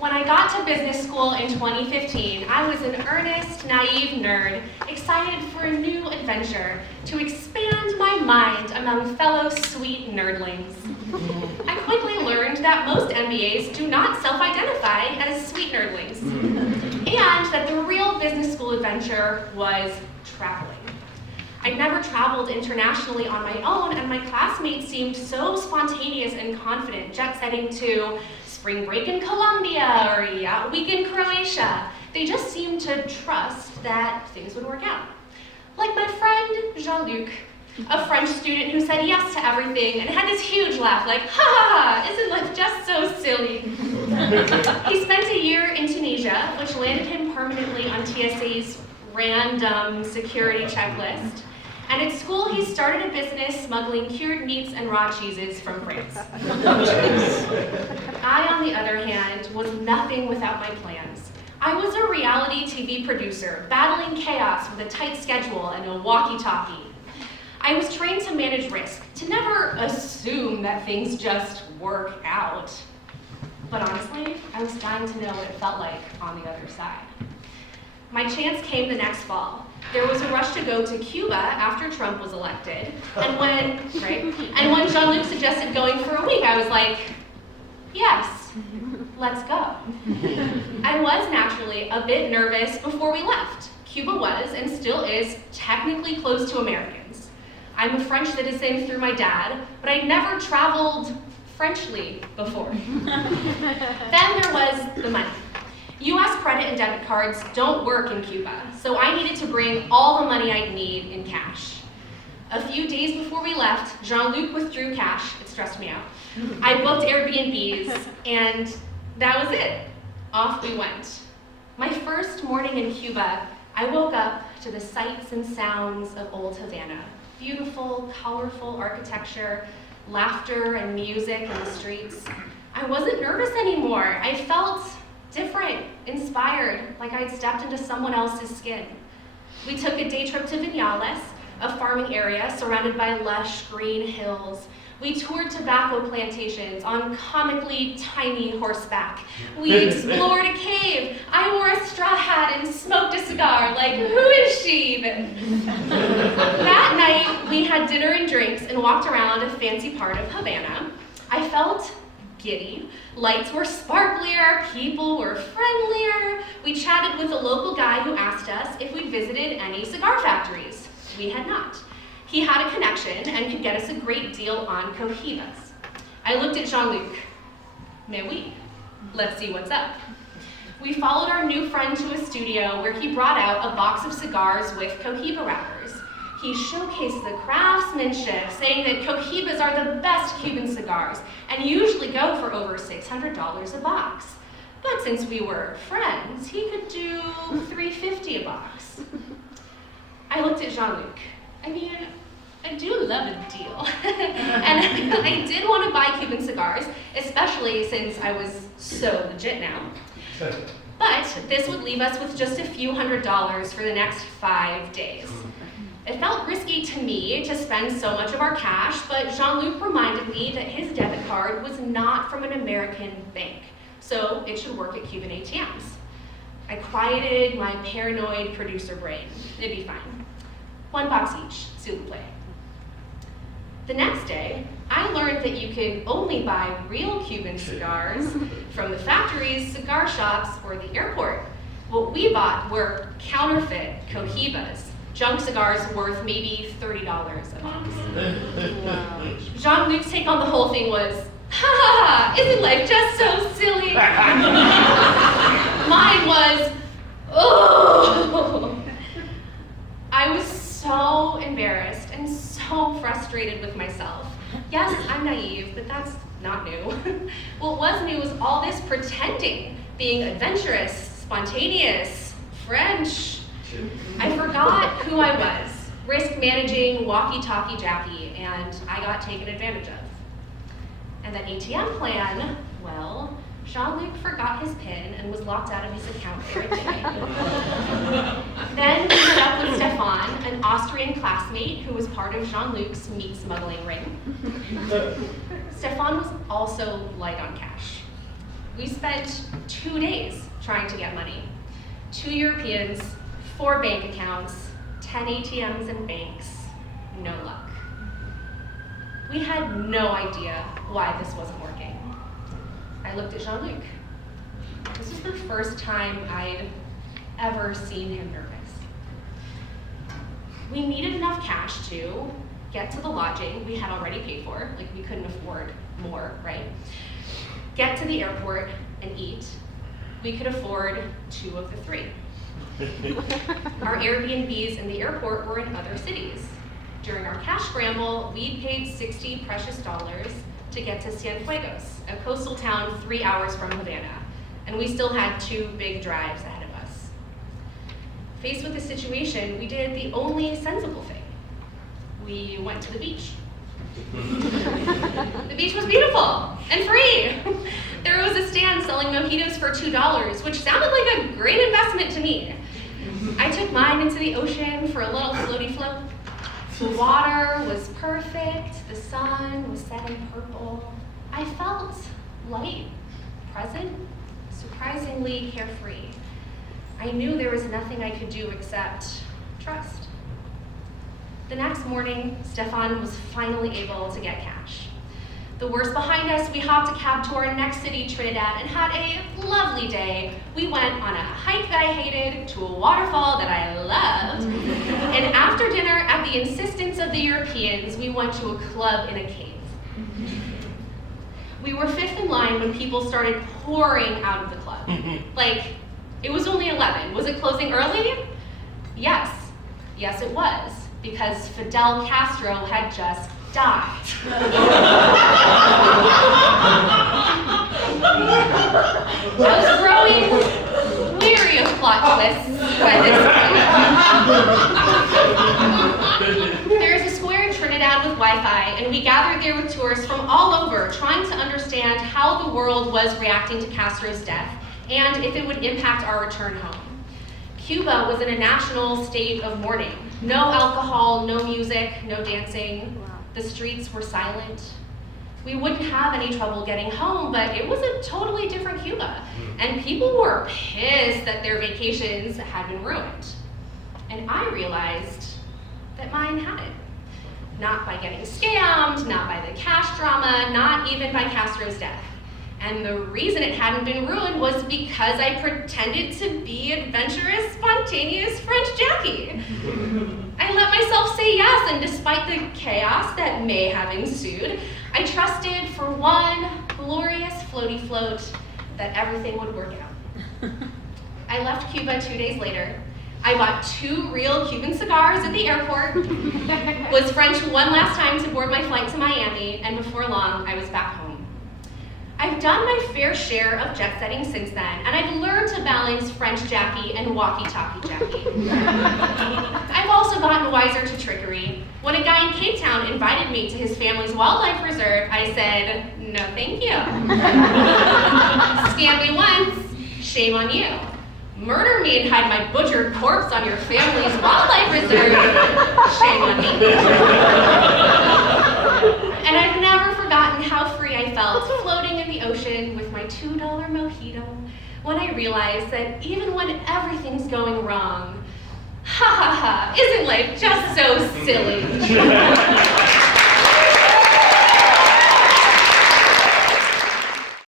When I got to business school in 2015, I was an earnest, naive nerd, excited for a new adventure to expand my mind among fellow sweet nerdlings. I quickly learned that most MBAs do not self-identify as sweet nerdlings, and that the real business school adventure was traveling. I'd never traveled internationally on my own, and my classmates seemed so spontaneous and confident, jet-setting to spring break in Colombia or a week in Croatia. They just seemed to trust that things would work out. Like my friend Jean-Luc, a French student who said yes to everything and had this huge laugh like, ha ha ha, isn't life just so silly? He spent a year in Tunisia, which landed him permanently on TSA's random security checklist. And at school, he started a business smuggling cured meats and raw cheeses from France. I, on the other hand, was nothing without my plans. I was a reality TV producer, battling chaos with a tight schedule and a walkie-talkie. I was trained to manage risk, to never assume that things just work out. But honestly, I was dying to know what it felt like on the other side. My chance came the next fall. There was a rush to go to Cuba after Trump was elected, and when Jean-Luc suggested going for a week, I was like, yes, let's go. I was naturally a bit nervous before we left. Cuba was, and still is, technically closed to Americans. I'm a French citizen through my dad, but I'd never traveled Frenchly before. Then there was the money. US credit and debit cards don't work in Cuba, so I needed to bring all the money I'd need in cash. A few days before we left, Jean-Luc withdrew cash. It stressed me out. I booked Airbnbs, and that was it. Off we went. My first morning in Cuba, I woke up to the sights and sounds of old Havana. Beautiful, colorful architecture, laughter and music in the streets. I wasn't nervous anymore. I felt different, inspired, like I'd stepped into someone else's skin. We took a day trip to Vinales, a farming area surrounded by lush green hills. We toured tobacco plantations on comically tiny horseback. We explored a cave. I wore a straw hat and smoked a cigar, like, who is she even? That night, we had dinner and drinks and walked around a fancy part of Havana. I felt giddy. Lights were sparklier, people were friendlier. We chatted with a local guy who asked us if we'd visited any cigar factories. We had not. He had a connection and could get us a great deal on cohibas. I looked at Jean-Luc. Mais oui, let's see what's up. We followed our new friend to a studio where he brought out a box of cigars with cohiba wrappers. He showcased the craftsmanship, saying that cohibas are the best Cuban cigars and usually go for over $600 a box. But since we were friends, he could do $350 a box. I looked at Jean-Luc. I mean, I do love a deal. And I did want to buy Cuban cigars, especially since I was so legit now. But this would leave us with just a few $100s for the next 5 days. It felt risky to me to spend so much of our cash, but Jean-Luc reminded me that his debit card was not from an American bank, so it should work at Cuban ATMs. I quieted my paranoid producer brain. It'd be fine. 1 box each, s'il vous plaît. The next day, I learned that you could only buy real Cuban cigars from the factories, cigar shops, or the airport. What we bought were counterfeit cohibas, junk cigars worth maybe $30 a box. Wow. Jean-Luc's take on the whole thing was, ha ha ha, isn't life just so silly? Mine was, oh. I was so embarrassed and so frustrated with myself. Yes, I'm naive, but that's not new. What was new was all this pretending, being adventurous, spontaneous, French. I forgot who I was, risk managing, walkie-talkie Jackie, and I got taken advantage of. And that ATM plan, well, Jean-Luc forgot his PIN and was locked out of his account for a day. Then we met up with Stefan, an Austrian classmate who was part of Jean-Luc's meat smuggling ring. Stefan was also light on cash. We spent 2 days trying to get money. 2 Europeans, 4 bank accounts, 10 ATMs and banks, no luck. We had no idea why this wasn't working. I looked at Jean-Luc. This was the first time I'd ever seen him nervous. We needed enough cash to get to the lodging we had already paid for, like we couldn't afford more, right? Get to the airport and eat. We could afford 2 of the 3. Our Airbnbs in the airport were in other cities. During our cash scramble, we'd paid 60 precious dollars to get to Cienfuegos, a coastal town 3 hours from Havana, and we still had 2 big drives ahead of us. Faced with the situation, we did the only sensible thing. We went to the beach. The beach was beautiful and free. There was a stand selling mojitos for $2, which sounded like a great investment to me. I took mine into the ocean for a little floaty float. The water was perfect, the sun was setting purple. I felt light, present, surprisingly carefree. I knew there was nothing I could do except trust. The next morning, Stefan was finally able to get cash. The worst behind us, we hopped a cab to our next city, Trinidad, and had a lovely day. We went on a hike that I hated, to a waterfall that I loved, and after dinner, at the insistence of the Europeans, we went to a club in a cave. We were 5th in line when people started pouring out of the club. Like, it was only 11. Was it closing early? Yes. Yes, it was, because Fidel Castro had just died. I was growing weary of plot twists by this point. There's a square in Trinidad with Wi-Fi, and we gathered there with tourists from all over, trying to understand how the world was reacting to Castro's death, and if it would impact our return home. Cuba was in a national state of mourning. No alcohol, no music, no dancing. The streets were silent. We wouldn't have any trouble getting home, but it was a totally different Cuba. And people were pissed that their vacations had been ruined. And I realized that mine hadn't. Not by getting scammed, not by the cash drama, not even by Castro's death. And the reason it hadn't been ruined was because I pretended to be adventurous, spontaneous French Jackie. I let myself say yes, and despite the chaos that may have ensued, I trusted for one glorious floaty float that everything would work out. I left Cuba 2 days later. I bought 2 real Cuban cigars at the airport, was French one last time to board my flight to Miami, and before long, I was back home. I've done my fair share of jet setting since then, and I've learned to balance French Jackie and walkie-talkie Jackie. I've also gotten wiser to trickery. When a guy in Cape Town invited me to his family's wildlife reserve, I said, no thank you. Scam me once, shame on you. Murder me and hide my butchered corpse on your family's wildlife reserve, shame on me. And I've never forgotten how free I felt floating in the ocean with my $2 mojito when I realized that even when everything's going wrong, ha ha ha, isn't life just so silly?